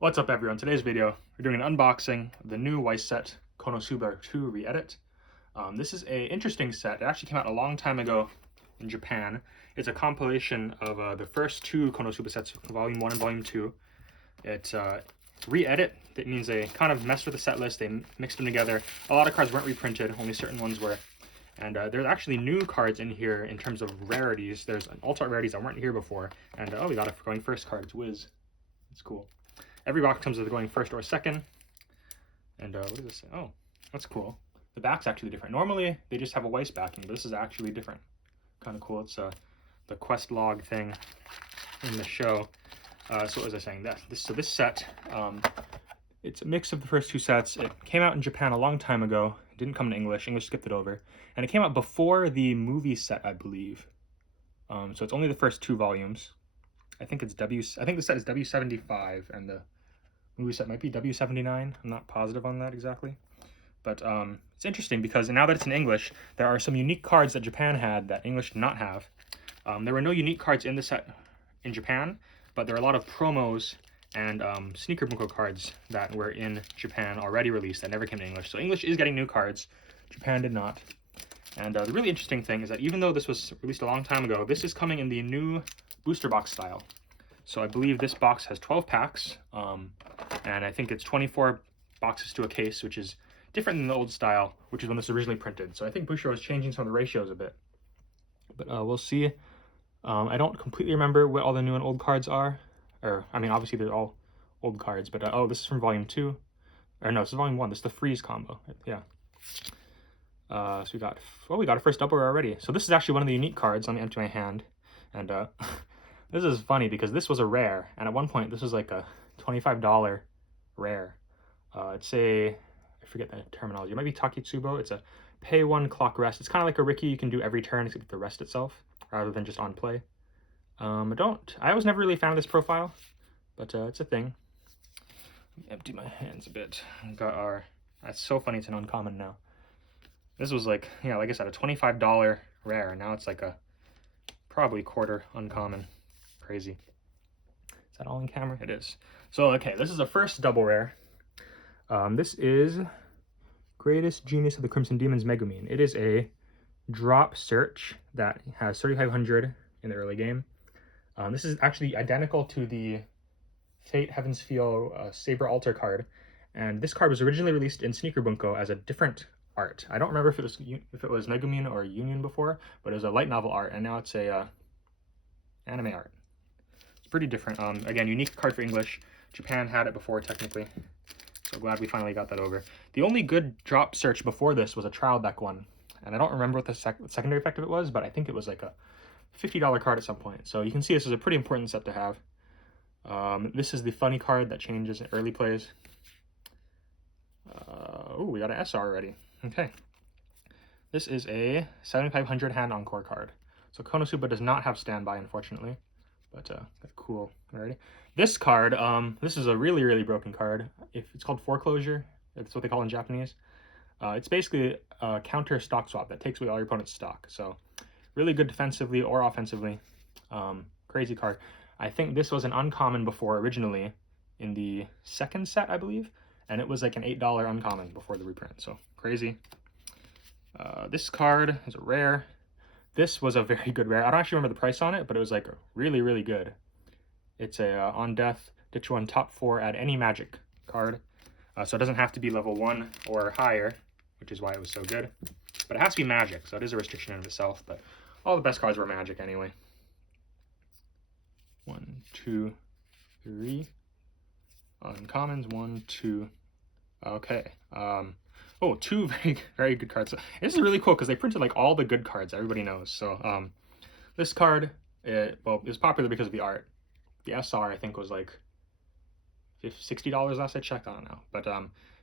What's up everyone? Today's video, we're doing an unboxing of the new Weiss set Konosuba 2 re-edit. This is a interesting set. It actually came out a long time ago in Japan. It's a compilation of the first two Konosuba sets, Volume 1 and Volume 2. It's re-edit. That means they kind of messed with the set list, they mixed them together. A lot of cards weren't reprinted, only certain ones were. And there's actually new cards in here in terms of rarities. There's alt-art rarities that weren't here before. And oh, we got a going first card. It's Wiz. It's cool. Every box comes with going first or second. And what does this say? Oh, that's cool. The back's actually different. Normally, they just have a Weiss backing, but this is actually different. Kind of cool. It's the quest log thing in the show. So what was I saying? This set, it's a mix of the first two sets. It came out in Japan a long time ago. It didn't come to English. English skipped it over. And it came out before the movie set, I believe. So it's only the first two volumes. I think the set is W75, and the movie set might be W79. I'm not positive on that exactly. But it's interesting because now that it's in English, there are some unique cards that Japan had that English did not have. There were no unique cards in the set in Japan, but there are a lot of promos and sneaker bunko cards that were in Japan already released that never came to English. So English is getting new cards. Japan did not. And the really interesting thing is that even though this was released a long time ago, this is coming in the new booster box style. So I believe this box has 12 packs, and I think it's 24 boxes to a case, which is different than the old style, which is when this was originally printed. So I think Bushiroad is changing some of the ratios a bit. But we'll see. I don't completely remember what all the new and old cards are. Or, I mean, obviously they're all old cards, but oh, this is from Volume 2. Or no, this is Volume 1. This is the Freeze combo. Yeah. So we got a first double rare already. So this is actually one of the unique cards. Let me empty my hand. And this is funny because this was a rare, and at one point this was like a $25 rare. It's a, I forget the terminology, it might be Takitsubo. It's a pay one clock rest. It's kind of like a Ricky, you can do every turn except the rest itself, rather than just on play. I was never really a fan of this profile, but it's a thing. Let me empty my hands a bit. That's so funny, it's an uncommon now. This was like, yeah, like I said, a $25 rare, and now it's like a probably quarter uncommon. Crazy. Is that all in camera? It is. So, okay, this is the first double rare. This is Greatest Genius of the Crimson Demons Megumin. It is a drop search that has 3,500 in the early game. This is actually identical to the Fate Heaven's Feel Saber Altar card, and this card was originally released in Sneaker Bunko as a different art. I don't remember if it was Megumin or Union before, but it was a light novel art, and now it's a anime art. It's pretty different. Again, unique card for English. Japan had it before, technically. So glad we finally got that over. The only good drop search before this was a trial deck one, and I don't remember what the secondary effect of it was, but I think it was like a $50 card at some point. So you can see this is a pretty important set to have. This is the funny card that changes in early plays. Oh, we got an SR already. Okay. This is a 7,500 hand encore card. So Konosuba does not have standby, unfortunately. But that's cool already. This card, this is a really, really broken card. It's called Foreclosure. That's what they call it in Japanese. It's basically a counter stock swap that takes away all your opponent's stock. So really good defensively or offensively. Crazy card. I think this was an uncommon before originally in the second set, I believe. And it was like an $8 uncommon before the reprint. So crazy. This card is a rare. This was a very good rare. I don't actually remember the price on it, but it was like really, really good. It's a on death, ditch one top 4, add any magic card. So it doesn't have to be level 1 or higher, which is why it was so good. But it has to be magic, so it is a restriction in of itself. But all the best cards were magic anyway. 1, 2, 3. Uncommons, 1, 2. Okay. Oh, 2 very, very good cards. So this is really cool because they printed like all the good cards everybody knows. So this card, it was popular because of the art. The SR I think was like $60 last I checked. I don't know, but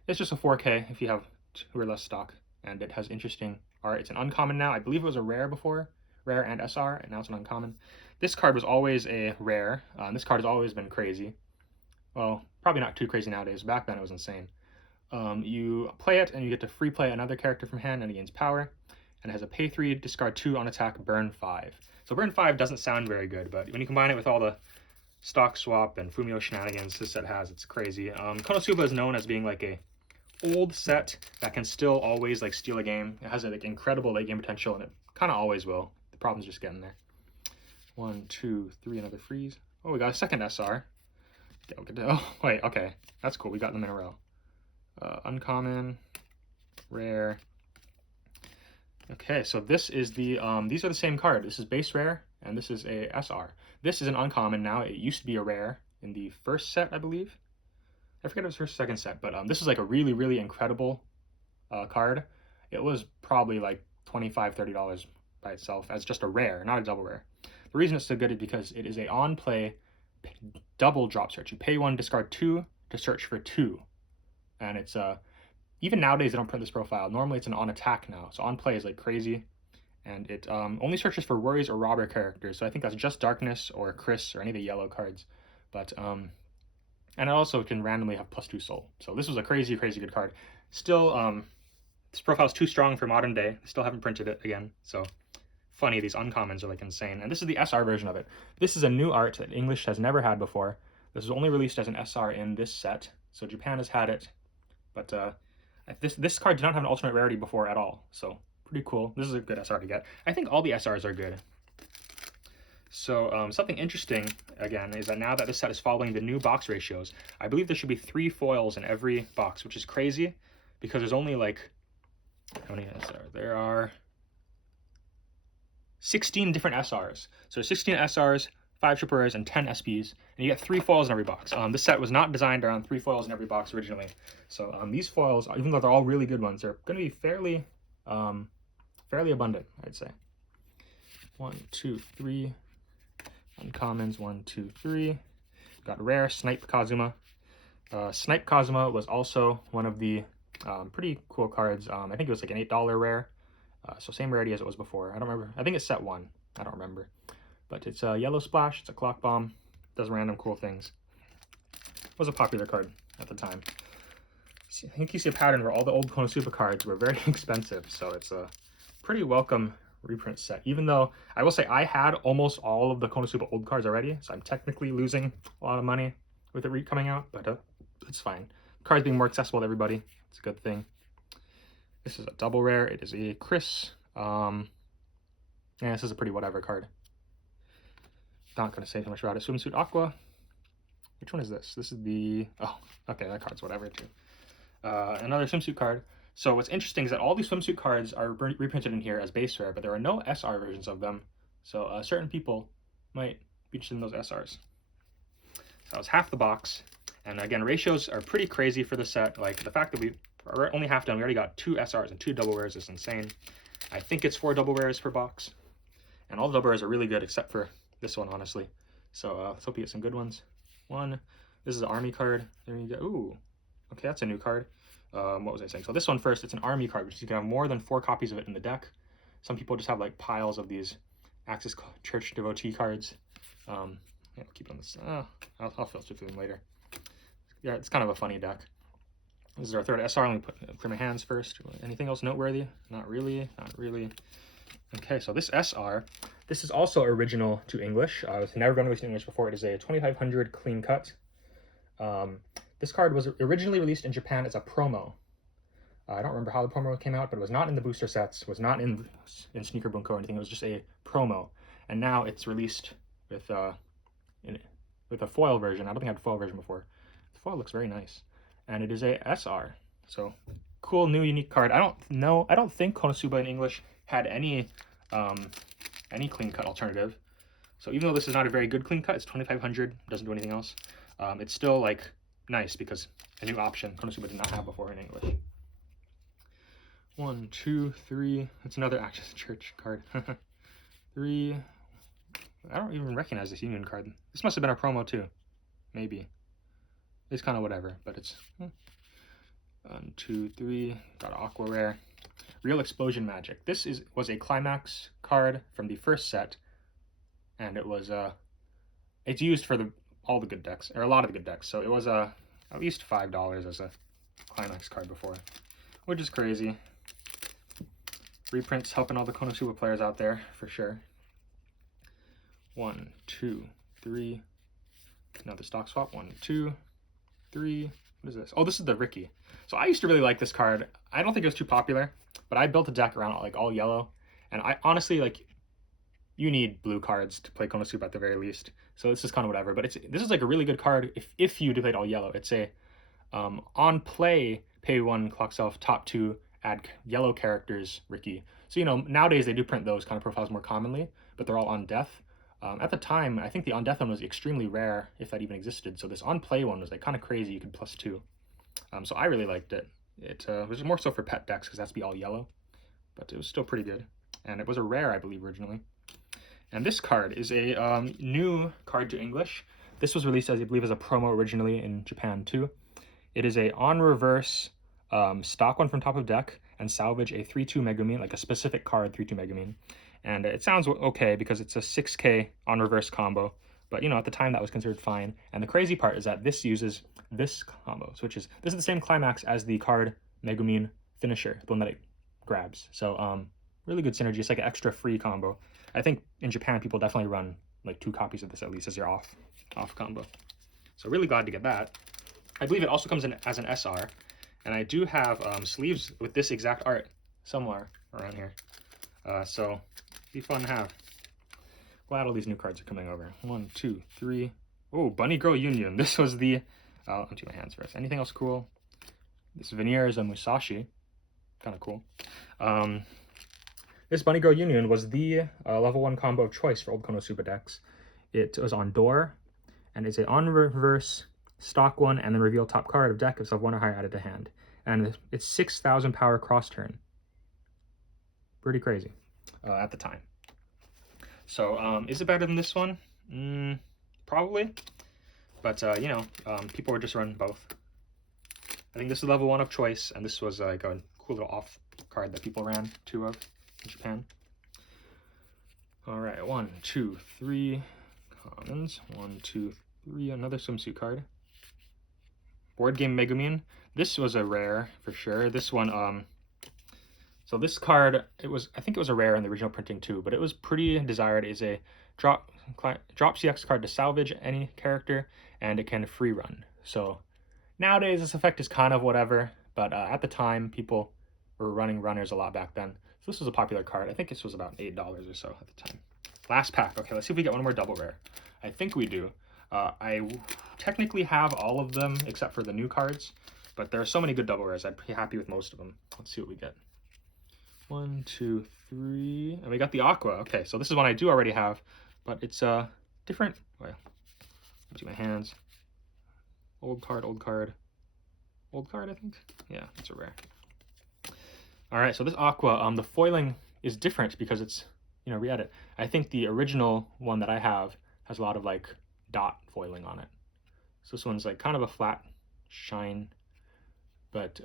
it's just a 4K if you have 2 or less stock, and it has interesting art. It's an uncommon now. I believe it was a rare before, rare and SR, and now it's an uncommon. This card was always a rare. This card has always been crazy. Well, probably not too crazy nowadays. Back then it was insane. You play it and you get to free play another character from hand and it gains power, and it has a pay 3, discard 2 on attack, burn 5. So burn 5 doesn't sound very good, but when you combine it with all the stock swap and Fumio shenanigans this set has. It's crazy. Konosuba is known as being like a old set that can still always like steal a game. It has like incredible late game potential, and it kind of always will. The problem's just getting there. 1, 2, 3, another freeze. Oh, we got a second SR. Oh, wait, okay. That's cool. We got them in a row. Uncommon, rare. Okay, so this is the, these are the same card. This is base rare, and this is a SR. This is an uncommon now. It used to be a rare in the first set, I believe. I forget if it was first, second set, but this is like a really, really incredible card. It was probably like $25, $30 by itself as just a rare, not a double rare. The reason it's so good is because it is a on-play double drop search. You pay 1, discard 2 to search for 2. And it's, even nowadays they don't print this profile. Normally it's an on attack now. So on play is like crazy. And it only searches for worries or robber characters. So I think that's just Darkness or Chris or any of the yellow cards. But, and it also can randomly have +2 soul. So this was a crazy, crazy good card. Still, this profile is too strong for modern day. Still haven't printed it again. So funny, these uncommons are like insane. And this is the SR version of it. This is a new art that English has never had before. This was only released as an SR in this set. So Japan has had it. But this card did not have an alternate rarity before at all. So pretty cool. This is a good SR to get. I think all the SRs are good. So something interesting, again, is that now that this set is following the new box ratios, I believe there should be 3 foils in every box, which is crazy because there's only like, how many SRs? There are 16 different SRs. So 16 SRs, 5 triple rares, and 10 SPs, and you get 3 foils in every box. This set was not designed around 3 foils in every box originally. So these foils, even though they're all really good ones, they're going to be fairly abundant, I'd say. 1, 2, 3. Uncommons, 1, 2, 3. Got a rare, Snipe Kazuma. Snipe Kazuma was also one of the pretty cool cards. I think it was like an $8 rare. So same rarity as it was before. I don't remember. I think it's set 1. I don't remember. But it's a yellow splash. It's a clock bomb. Does random cool things. It was a popular card at the time. I think you see a pattern where all the old Konosuba cards were very expensive. So it's a pretty welcome reprint set. Even though I will say I had almost all of the Konosuba old cards already. So I'm technically losing a lot of money with it coming out. But it's fine. Cards being more accessible to everybody. It's a good thing. This is a double rare. It is a Chris. Yeah, this is a pretty whatever card. Not going to say too much about it. Swimsuit Aqua. Which one is this? This is the... Oh, okay, that card's whatever too. Another swimsuit card. So what's interesting is that all these swimsuit cards are reprinted in here as base rare, but there are no SR versions of them. So certain people might be interested in those SRs. So that was half the box. And again, ratios are pretty crazy for the set. Like the fact that we are only half done, we already got 2 SRs and 2 double rares is insane. I think it's 4 double rares per box. And all the double rares are really good except for this one, honestly. So let's hope you get some good ones. This is an army card. There you go. Ooh, okay, that's a new card. What was I saying? So this one first, it's an army card, which you can have more than 4 copies of it in the deck. Some people just have like piles of these Axis Church devotee cards. Yeah, I'll keep it on this. I'll filter through them later. Yeah, it's kind of a funny deck. This is our third SR. Let me put it for my hands first. Anything else noteworthy? Not really. Not really. Okay, so this SR, this is also original to English. It's never been released in English before. It is a 2500 clean cut. This card was originally released in Japan as a promo. I don't remember how the promo came out, but it was not in the booster sets, was not in Sneaker Bunko or anything. It was just a promo. And now it's released with a foil version. I don't think I had a foil version before. The foil looks very nice. And it is a SR. So cool, new, unique card. I don't think Konosuba in English had any clean cut alternative. So even though this is not a very good clean cut, it's 2500, doesn't do anything else. It's still like nice because a new option Konosuba did not have before in English. 1, 2, 3. It's another Axis Church card. 3. I don't even recognize this Union card. This must have been a promo too. Maybe. It's kind of whatever, but it's 1, 2, 3. Got an Aqua Rare. Real Explosion Magic. This was a Climax card from the first set, and it was it's used for all the good decks, or a lot of the good decks. So it was at least $5 as a Climax card before, which is crazy. Reprints helping all the Konosuba players out there for sure. 1, 2, 3. Another stock swap. 1, 2, 3. What is this? Oh, this is the Ricky. So I used to really like this card. I don't think it was too popular, but I built a deck around like all yellow, and I honestly like. You need blue cards to play Konosuba at the very least. So this is kind of whatever, but this is like a really good card if you do play it all yellow. It's a on play, pay 1, clock self, top 2, add yellow characters, Ricky. So, you know, nowadays they do print those kind of profiles more commonly, but they're all on death. At the time, I think the on death one was extremely rare, if that even existed. So this on play one was like kind of crazy. You could +2. So I really liked it. It was more so for pet decks because it has to be all yellow, but it was still pretty good. And it was a rare, I believe, originally. And this card is a new card to English. This was released, as I believe, as a promo originally in Japan too. It is a on reverse stock one from top of deck and salvage a 3/2 Megumin, like a specific card 3/2 Megumin. And it sounds okay because it's a 6k on reverse combo. But, you know, at the time that was considered fine. And the crazy part is that this uses this combo, this is the same climax as the card Megumin finisher, the one that it grabs. So really good synergy. It's like an extra free combo. I think in Japan people definitely run like 2 copies of this at least as your off combo. So really glad to get that. I believe it also comes in as an SR, and I do have sleeves with this exact art somewhere around here. So be fun to have. Glad all these new cards are coming over. 1, 2, 3. Oh, Bunny Girl Union. This was the. I'll empty my hands first. Anything else cool? This veneer is a Musashi. Kind of cool. This Bunny Girl Union was the level 1 combo of choice for old Konosuba decks. It was on door, and it's a on reverse stock one, and then reveal top card of deck if level 1 or higher added to hand. And it's 6,000 power cross turn. Pretty crazy at the time. So is it better than this one? Probably. But you know, people would just run both. I think this is level 1 of choice, and this was like a cool little off card that people ran 2 of in Japan. All right, 1, 2, 3 commons. 1, 2, 3. Another swimsuit card. Board Game Megumin. This was a rare for sure. This one, so this card, I think it was a rare in the original printing too, but it was pretty desired. It's a drop CX card to salvage any character, and it can free run. So nowadays this effect is kind of whatever, but at the time people were running runners a lot back then. So this was a popular card. I think this was about $8 or so at the time. Last pack. Okay, let's see if we get one more double rare. I think we do. I technically have all of them except for the new cards, but there are so many good double rares. I'd be happy with most of them. Let's see what we get. 1, 2, 3, and we got the Aqua. Okay, so this is one I do already have, but it's different. Well, empty my hands. Old card, old card, old card. I think. Yeah, it's a rare. All right, so this Aqua, the foiling is different because it's, you know, re-edit. I think the original one that I have has a lot of like dot foiling on it. So this one's like kind of a flat shine, but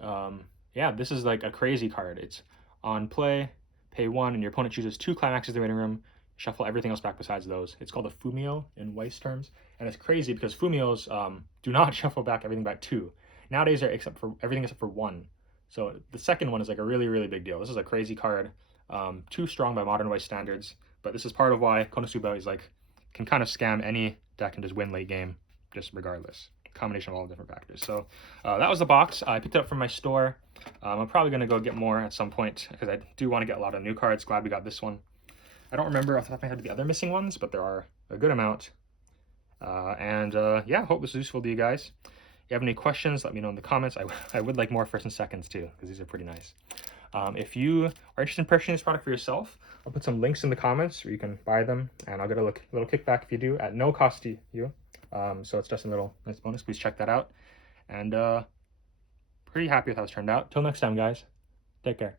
yeah, this is like a crazy card. It's on play, pay 1, and your opponent chooses 2 climaxes in the waiting room, shuffle everything else back besides those. It's called a Fumio in Weiss terms, and it's crazy because Fumios do not shuffle back everything back 2. Nowadays they're everything except for 1. So the second one is like a really, really big deal. This is a crazy card, too strong by modern Weiss standards, but this is part of why Konosuba is like, can kind of scam any deck and just win late game, just regardless. Combination of all the different factors. So that was the box. I picked it up from my store. I'm probably going to go get more at some point because I do want to get a lot of new cards. Glad we got this one. I don't remember off the top of my head the other missing ones, but there are a good amount. Yeah, hope this was useful to you guys. If you have any questions, let me know in the comments. I would like more first and seconds too, because these are pretty nice. If you are interested in purchasing this product for yourself, I'll put some links in the comments where you can buy them, and I'll get a little kickback if you do at no cost to you. So it's just a little nice bonus. Please check that out. And pretty happy with how it's turned out. Till next time, guys. Take care.